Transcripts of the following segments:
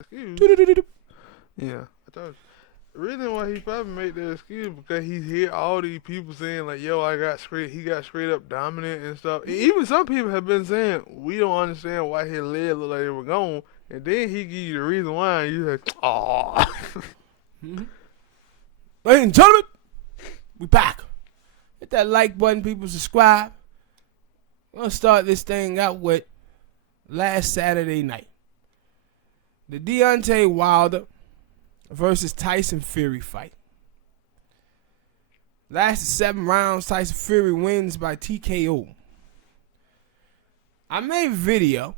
excuse. Yeah. I thought the reason why he probably made that excuse because he's hear all these people saying like, "Yo, he got straight up dominant and stuff." And even some people have been saying we don't understand why his legs look like they were gone, and then he give you the reason why, and you like, "Oh." Ladies and gentlemen, we back. Hit that like button, people. Subscribe. We're gonna start this thing out with last Saturday night. The Deontay Wilder versus Tyson Fury fight. Lasted 7 rounds. Tyson Fury wins by TKO. I made a video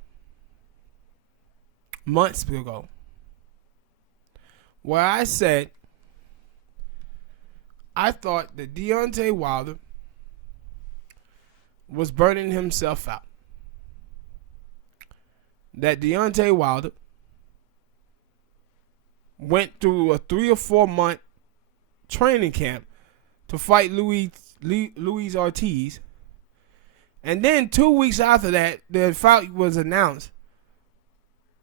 months ago where I said I thought that Deontay Wilder was burning himself out. That Deontay Wilder went through a 3 or 4 month training camp to fight Luis Ortiz. And then 2 weeks after that, the fight was announced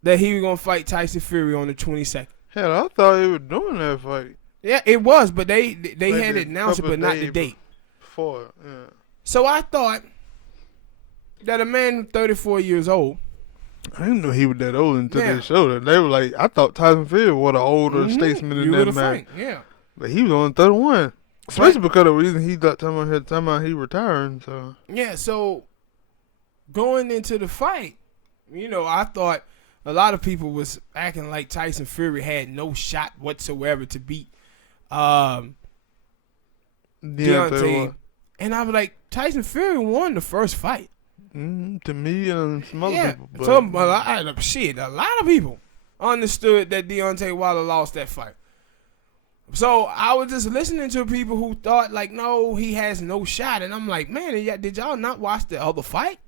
that he was going to fight Tyson Fury on the 22nd. Hell, I thought he was doing that fight. Yeah, it was, but they had announced it, but not the date. Before, yeah. So I thought that a man 34 years old. I didn't know he was that old until they showed it. They were like, I thought Tyson Fury was an older statesman than that man. Yeah. But he was only 31. Especially because of the reason he thought talking about he retiring. So yeah, so going into the fight, I thought a lot of people was acting like Tyson Fury had no shot whatsoever to beat Deontay. And I was like, Tyson Fury won the first fight. To me and some other people. But a lot of people understood that Deontay Wilder lost that fight. So I was just listening to people who thought like, no, he has no shot. And I'm like, man, did y'all not watch the other fight?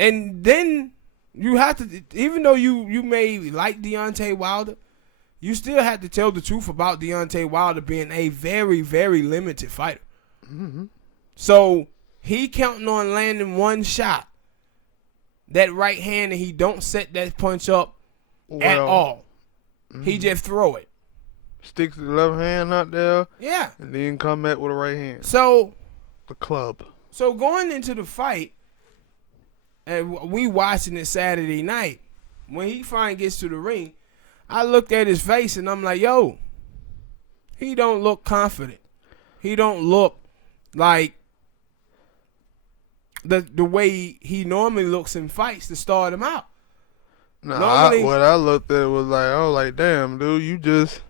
And then you have to, even though you may like Deontay Wilder, you still have to tell the truth about Deontay Wilder being a very, very limited fighter. Mm-hmm. So he counting on landing one shot, that right hand, and he don't set that punch up at all. Mm-hmm. He just throw it. Sticks the left hand out there. Yeah. And then come back with a right hand. So the club. So going into the fight, and we watching it Saturday night, when he finally gets to the ring, I looked at his face and I'm like, yo, he don't look confident. He don't look like the way he normally looks in fights to start him out. Nah, what I looked at was like, I was like, damn, dude, you just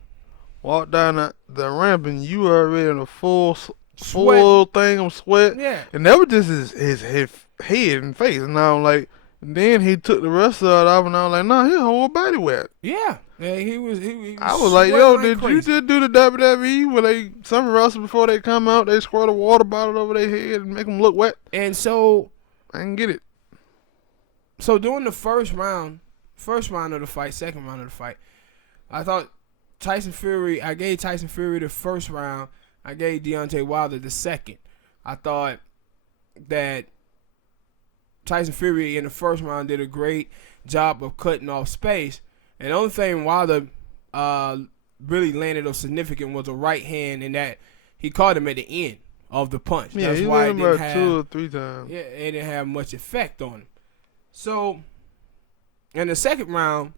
walked down the ramp and you were already in a full thing of sweat. Yeah. And that was just his head and face. And I was like, then he took the rest of it off and I was like, nah, his whole body wet. Yeah. Yeah, he was I was like, yo, did crazy. You just do the WWE where some wrestlers before they come out, they squirt a water bottle over their head and make them look wet? And so I didn't get it. So during the first round of the fight, second round of the fight, I thought I gave Tyson Fury the first round. I gave Deontay Wilder the second. I thought that Tyson Fury in the first round did a great job of cutting off space. And the only thing Wilder really landed of significant was a right hand, and that he caught him at the end of the punch. Yeah, that's he why landed it didn't about 2 or 3 times. Yeah, it didn't have much effect on him. So in the second round,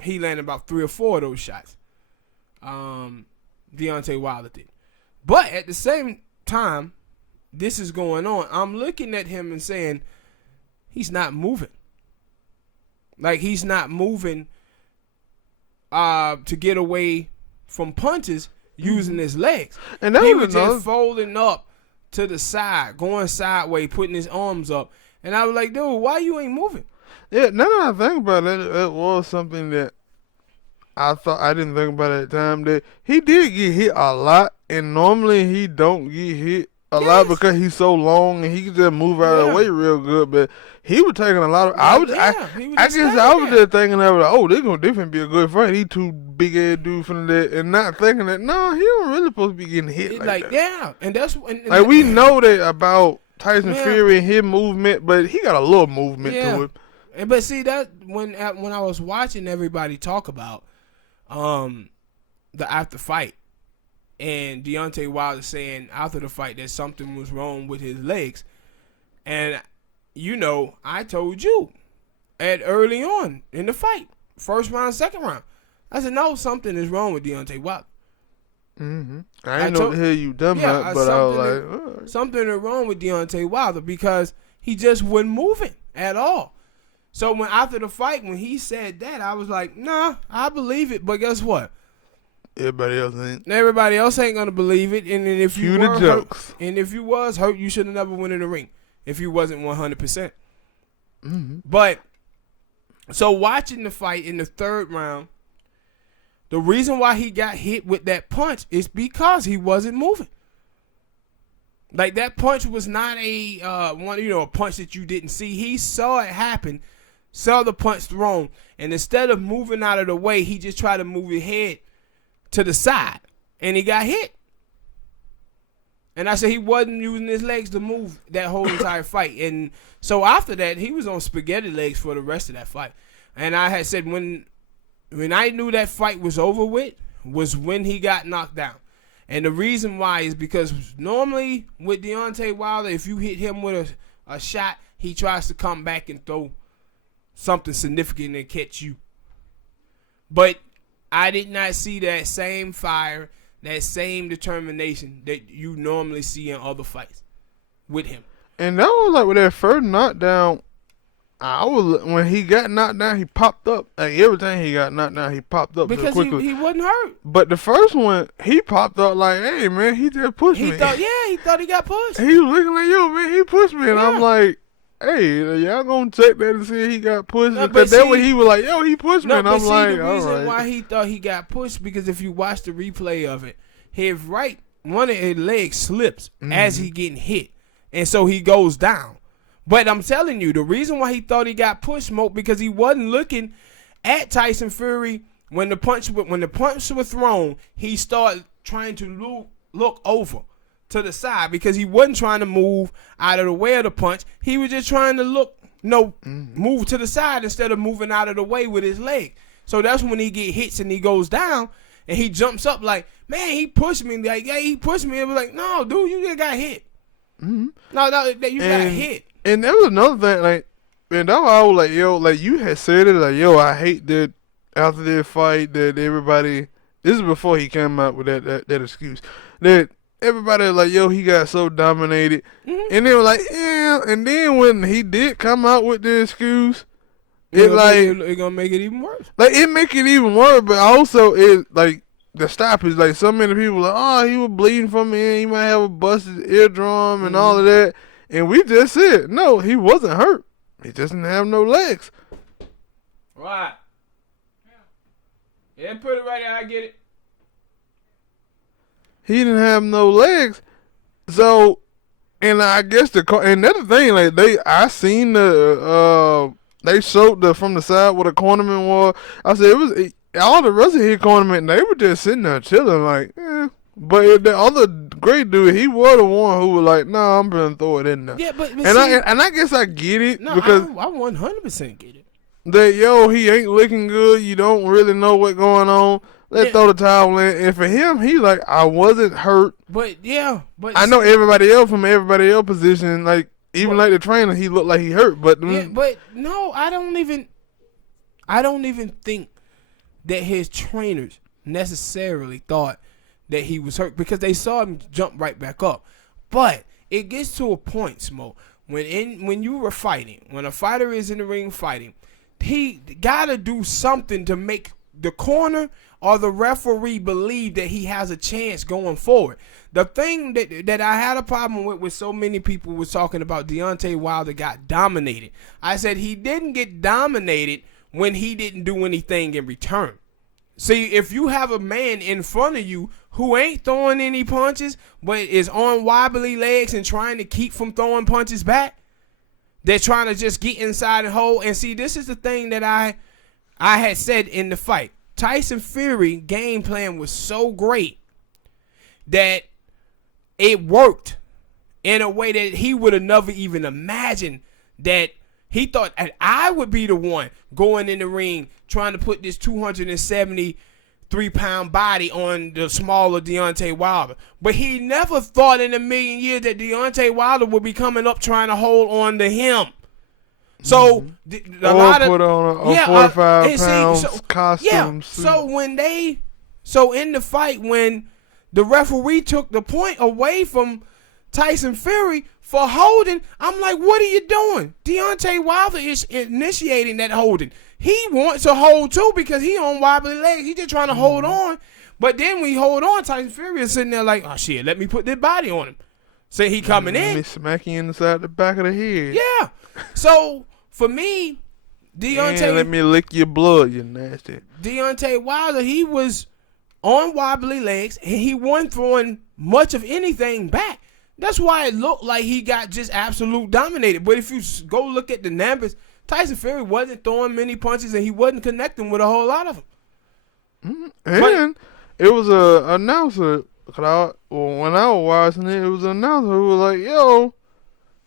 he landed about 3 or 4 of those shots. Deontay Wilder did. But at the same time, this is going on. I'm looking at him and saying, he's not moving. Like, he's not moving to get away from punches using his legs. And he was just folding up to the side, going sideways, putting his arms up. And I was like, dude, why you ain't moving? Yeah, now that I think about it, it was something that I didn't think about at the time, that he did get hit a lot, and normally he don't get hit a lot because he's so long and he can just move out of the way real good. But he was taking a lot of. I was just thinking that, oh, this gonna definitely be a good fight. He too big ass dude from that, and not thinking that no, he don't really supposed to be getting hit like that. Yeah, and that's like we know that about Tyson Fury and his movement, but he got a little movement to it. But see that when I was watching everybody talk about the after fight, and Deontay Wilder saying after the fight that something was wrong with his legs, and I told you at early on in the fight, first round, second round, I said no, something is wrong with Deontay Wilder. Mm-hmm. I didn't know what the hell you done that, but I was like, something is wrong with Deontay Wilder because he just wasn't moving at all. So when after the fight, when he said that, I was like, nah, I believe it. But guess what? Everybody else ain't gonna believe it. And then if you were hurt, and if you was hurt, you should have never went in the ring if you wasn't 100%. Mm-hmm. But so watching the fight in the third round, the reason why he got hit with that punch is because he wasn't moving. Like that punch was not a punch that you didn't see. He saw it happen, saw the punch thrown, and instead of moving out of the way, he just tried to move his head to the side, and he got hit. And I said he wasn't using his legs to move that whole entire fight. And so after that, he was on spaghetti legs for the rest of that fight. And I had said when I knew that fight was over with was when he got knocked down. And the reason why is because normally with Deontay Wilder, if you hit him with a shot, he tries to come back and throw something significant and catch you. But I did not see that same fire, that same determination that you normally see in other fights with him. And that was like with that first knockdown. When he got knocked down, he popped up. Like everything he got knocked down, he popped up because so quickly. He wasn't hurt. But the first one, he popped up like, "Hey man, he just pushed me." He thought he got pushed. He was looking like, "Yo man, he pushed me," and I'm like, "Hey, y'all gonna check that and see if he got pushed?" Because that way he was like, "Yo, he pushed me," and I'm like, the reason why he thought he got pushed because if you watch the replay of it, one of his legs slips as he getting hit, and so he goes down. But I'm telling you, the reason why he thought he got pushed, Smoke, because he wasn't looking at Tyson Fury when the punch was thrown. He started trying to look over to the side because he wasn't trying to move out of the way of the punch. He was just trying to move to the side instead of moving out of the way with his leg. So that's when he get hits and he goes down and he jumps up like, man, he pushed me. Like, yeah, he pushed me. And was like, no, dude, you just got hit. Mm-hmm. No, you got hit. And there was another thing, like, and that's why I was like, yo, like you had said it, like, yo, I hate that after that fight that everybody. This is before he came out with that excuse that everybody was like, yo, he got so dominated, and they were like, yeah. And then when he did come out with the excuse, it gonna make it even worse. Like it make it even worse, but also it like the stoppage. Like so many people like, oh, he was bleeding from the end. He might have a busted eardrum and all of that. And we just said, no, he wasn't hurt. He just didn't have no legs. Right. Yeah, put it right there. I get it. He didn't have no legs. So, and I guess another thing, like I seen they showed from the side what a cornerman was. I said all the rest of his cornermen, they were just sitting there chilling, like, eh. But the other great dude, he was the one who was like, "Nah, I'm gonna throw it in there." Yeah, but I guess I get it because I 100% get it. That he ain't looking good. You don't really know what's going on. Let's throw the towel in. And for him, he like, I wasn't hurt. But I know everybody else from everybody else position, like even like the trainer, he looked like he hurt. But but no, I don't even think that his trainers necessarily thought that he was hurt because they saw him jump right back up. But it gets to a point, Smoke, when you were fighting, when a fighter is in the ring fighting, he gotta do something to make the corner or the referee believe that he has a chance going forward. The thing that I had a problem with so many people was talking about Deontay Wilder got dominated. I said he didn't get dominated when he didn't do anything in return. See, if you have a man in front of you who ain't throwing any punches, but is on wobbly legs and trying to keep from throwing punches back, they're trying to just get inside the hole. And see, this is the thing that I had said in the fight. Tyson Fury game plan was so great that it worked in a way that he would have never even imagined that He thought that I would be the one going in the ring trying to put this 273-pound body on the smaller Deontay Wilder. But he never thought in a million years that Deontay Wilder would be coming up trying to hold on to him. So a lot of put on a 45 pounds costume. Yeah. Suit. So in the fight, when the referee took the point away from Tyson Fury for holding, I'm like, what are you doing? Deontay Wilder is initiating that holding. He wants to hold too because he on wobbly legs. He just trying to hold on. But then when he hold on, Tyson Fury is sitting there like, oh shit, let me put this body on him. So he coming in. Let me smack you inside the back of the head. Yeah. So for me, Deontay, let me lick your blood, you nasty. Deontay Wilder, he was on wobbly legs and he wasn't throwing much of anything back. That's why it looked like he got just absolute dominated. But if you go look at the numbers, Tyson Fury wasn't throwing many punches and he wasn't connecting with a whole lot of them. And it was a announcer. When I was watching it, it was an announcer who was like, yo,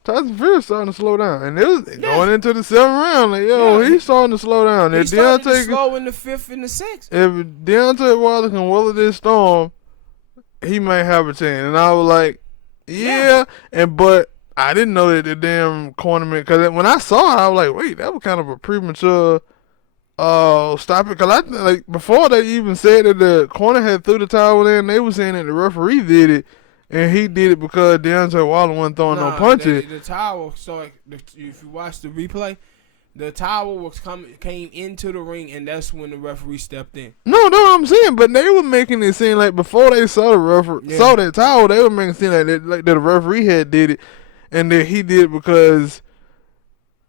Tyson Fury's starting to slow down. And it was going into the 7th round. Like, he's starting to slow down. He's starting to slow in the 5th and the 6th. If Deontay Wilder can weather this storm, he might have a chance. And I was like, but I didn't know that the damn cornerman, because when I saw it, I was like, wait, that was kind of a premature stop it. Because before they even said that the corner had threw the towel in, they were saying that the referee did it, and he did it because Deontay Wilder wasn't throwing no punches. The towel, so if you watch the replay, the towel came into the ring, and that's when the referee stepped in. No, I'm saying, but they were making it seem like before they saw the referee saw that towel, they were making it seem like that the referee had did it, and that he did it because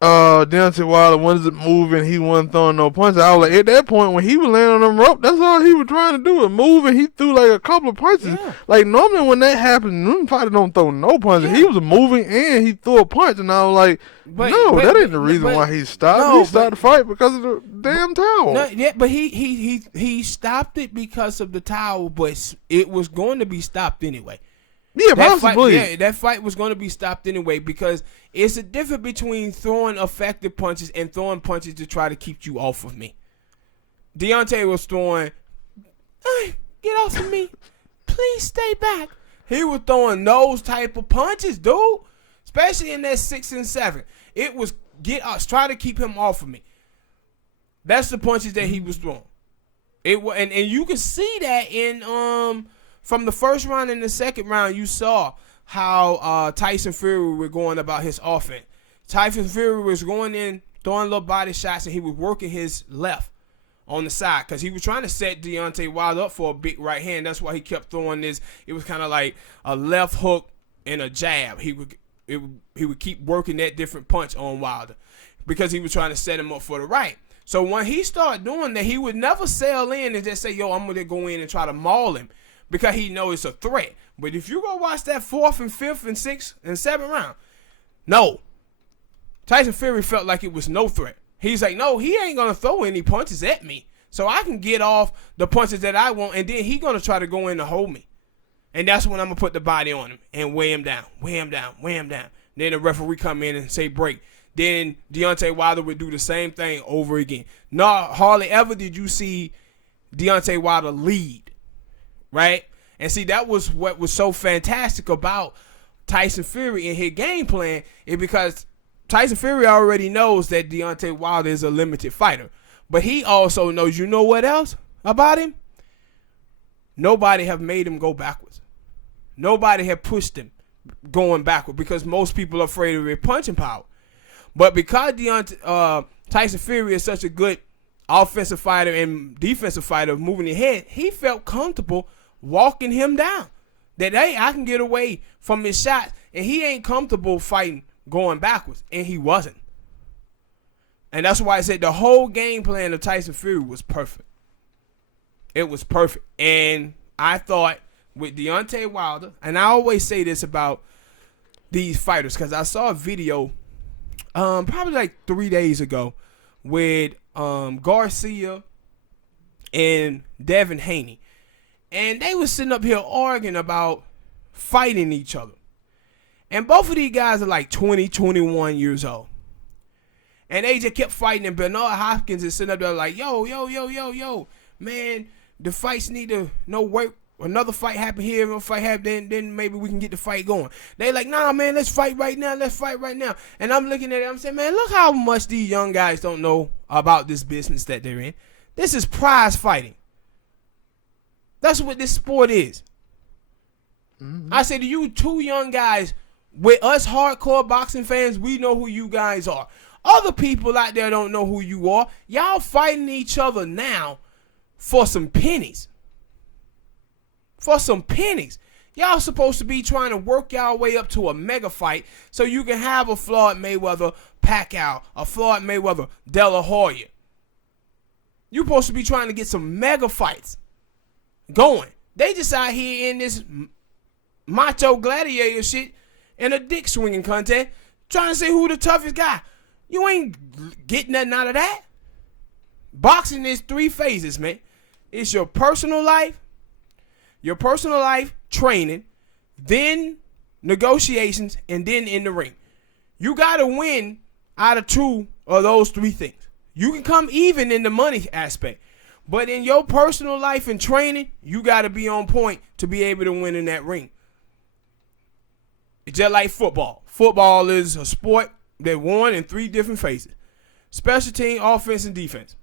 Deontay Wilder wasn't moving, he wasn't throwing no punches. I was like, at that point when he was laying on them rope, that's all he was trying to do was move, and he threw like a couple of punches. Yeah. Like normally when that happens, them fighters don't throw no punches. Yeah. He was moving and he threw a punch, and I was like, that ain't the reason why he stopped. He stopped the fight because of the damn towel. But he stopped it because of the towel, but it was going to be stopped anyway. Yeah, possibly. That fight was going to be stopped anyway because it's a difference between throwing effective punches and throwing punches to try to keep you off of me. Deontay was throwing, hey, get off of me. Please stay back. He was throwing those type of punches, dude. Especially in that 6 and 7. It was try to keep him off of me. That's the punches that he was throwing. And you can see that in from the first round and the second round, you saw how Tyson Fury was going about his offense. Tyson Fury was going in, throwing little body shots, and he was working his left on the side because he was trying to set Deontay Wilder up for a big right hand. That's why he kept throwing this. It was kind of like a left hook and a jab. He would keep working that different punch on Wilder because he was trying to set him up for the right. So when he started doing that, he would never sail in and just say, yo, I'm going to go in and try to maul him, because he knows it's a threat. But if you go watch that 4th and 5th and 6th and 7th round, no. Tyson Fury felt like it was no threat. He's like, no, he ain't going to throw any punches at me. So I can get off the punches that I want, and then he going to try to go in to hold me. And that's when I'm going to put the body on him and weigh him down. Then the referee come in and say break. Then Deontay Wilder would do the same thing over again. No, hardly ever did you see Deontay Wilder lead. Right? And see, that was what was so fantastic about Tyson Fury and his game plan, is because Tyson Fury already knows that Deontay Wilder is a limited fighter. But he also knows, you know what else about him? Nobody have made him go backwards. Nobody have pushed him going backward because most people are afraid of his punching power. But because Tyson Fury is such a good offensive fighter and defensive fighter moving ahead, he felt comfortable walking him down. That, hey, I can get away from his shots, and he ain't comfortable fighting going backwards, and he wasn't. And that's why I said the whole game plan of Tyson Fury was perfect. It was perfect. And I thought with Deontay Wilder, and I always say this about these fighters because I saw a video probably like 3 days ago with Garcia and Devin Haney. And they was sitting up here arguing about fighting each other. And both of these guys are like 20, 21 years old. And they just kept fighting, and Bernard Hopkins is sitting up there like, yo, man, the fights need to work. Another fight happen here, another fight happen, then maybe we can get the fight going. They like, nah, man, let's fight right now. And I'm looking at it, I'm saying, man, look how much these young guys don't know about this business that they're in. This is prize fighting. That's what this sport is. Mm-hmm. I say to you, two young guys, with us hardcore boxing fans, we know who you guys are. Other people out there don't know who you are. Y'all fighting each other now for some pennies. For some pennies. Y'all supposed to be trying to work y'all way up to a mega fight so you can have a Floyd Mayweather Pacquiao, a Floyd Mayweather De La Hoya. You supposed to be trying to get some mega fights going. They just out here in this macho gladiator shit in a dick swinging contest trying to say who the toughest guy. You ain't getting nothing out of that. Boxing is 3 phases, man. It's your personal life, training, then negotiations, and then in the ring. You got to win out of 2 of those 3 things. You can come even in the money aspect, but in your personal life and training, you got to be on point to be able to win in that ring. It's just like football. Football is a sport that won in 3 different phases: special team, offense, and defense.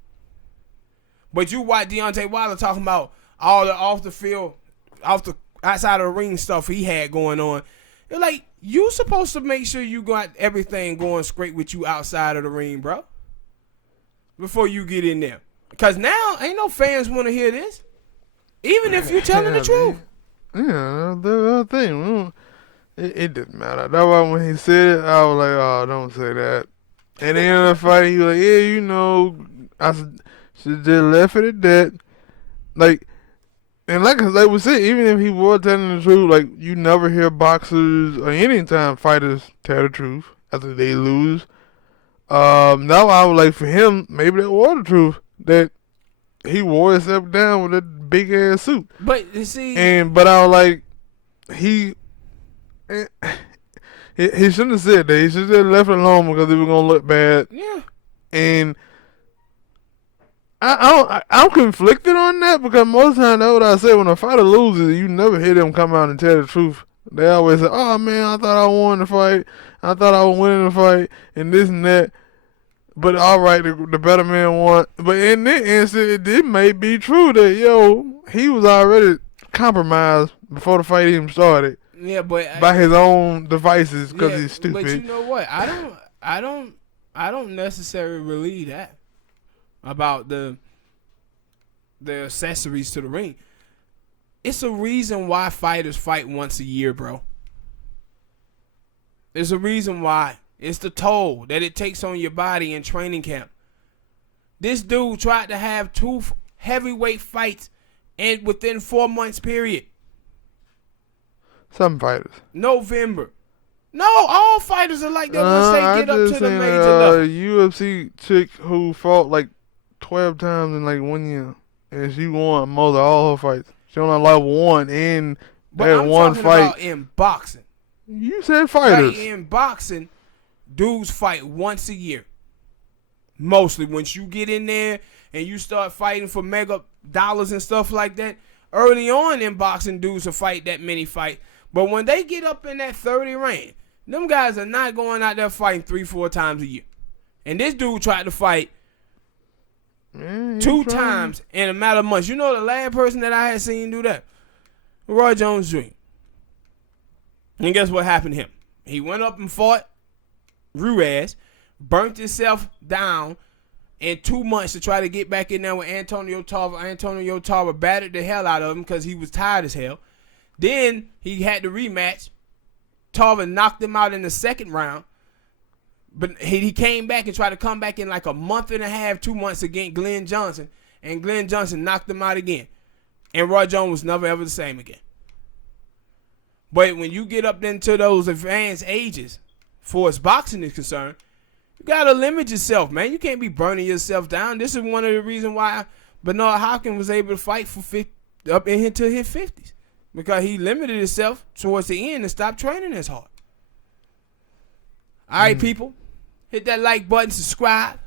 But you watch Deontay Wilder talking about all the off the field, outside of the ring stuff he had going on. You're like, you supposed to make sure you got everything going straight with you outside of the ring, bro, before you get in there. Because now ain't no fans want to hear this, even if you're telling the truth. Yeah, the thing. It didn't matter. That's why when he said it, I was like, oh, don't say that. And then in the fight, he was like, yeah, I should just left it at that. Like, and like we said, even if he was telling the truth, like, you never hear boxers or anytime fighters tell the truth after they lose. Now I was like, for him, maybe that was the truth, that he wore himself down with that big ass suit. But you see, but I was like, he shouldn't have said that. He should have left it alone because it was gonna look bad. Yeah. And I'm conflicted on that because most of the time, that's what I say. When a fighter loses, you never hear them come out and tell the truth. They always say, "Oh man, I thought I won the fight. I thought I was winning the fight, and this and that." But all right, the better man won. But in this instance, it may be true that he was already compromised before the fight even started. Yeah, but by his own devices because he's stupid. But you know what? I don't necessarily believe that about the accessories to the ring. It's a reason why fighters fight once a year, bro. There's a reason why. It's the toll that it takes on your body in training camp. This dude tried to have 2 heavyweight fights within 4 months period. Some fighters. November. No, all fighters are like that once they get up to the major level. UFC chick who fought like 12 times in like 1 year, and she won most of all her fights. She only lost 1 in that one fight. But I'm talking about in boxing. You said fighters. Like in boxing, dudes fight once a year. Mostly. Once you get in there and you start fighting for mega dollars and stuff like that, early on in boxing, dudes will fight that many fights. But when they get up in that 30 range, them guys are not going out there fighting 3-4 times a year. And this dude tried to fight 2 times in a matter of months. You know the last person that I had seen do that? Roy Jones Jr. And guess what happened to him? He went up and fought Ruiz, burnt himself down in 2 months to try to get back in there with Antonio Tarver. Antonio Tarver battered the hell out of him because he was tired as hell. Then he had the rematch. Tarver knocked him out in the 2nd round. But he came back and tried to come back in like a month and a half, 2 months against Glenn Johnson. And Glenn Johnson knocked him out again. And Roy Jones was never ever the same again. But when you get up into those advanced ages, for as boxing is concerned, you got to limit yourself, man. You can't be burning yourself down. This is one of the reasons why Bernard Hopkins was able to fight for up into his 50s. Because he limited himself towards the end and stopped training as hard. All right, people. Hit that like button, subscribe.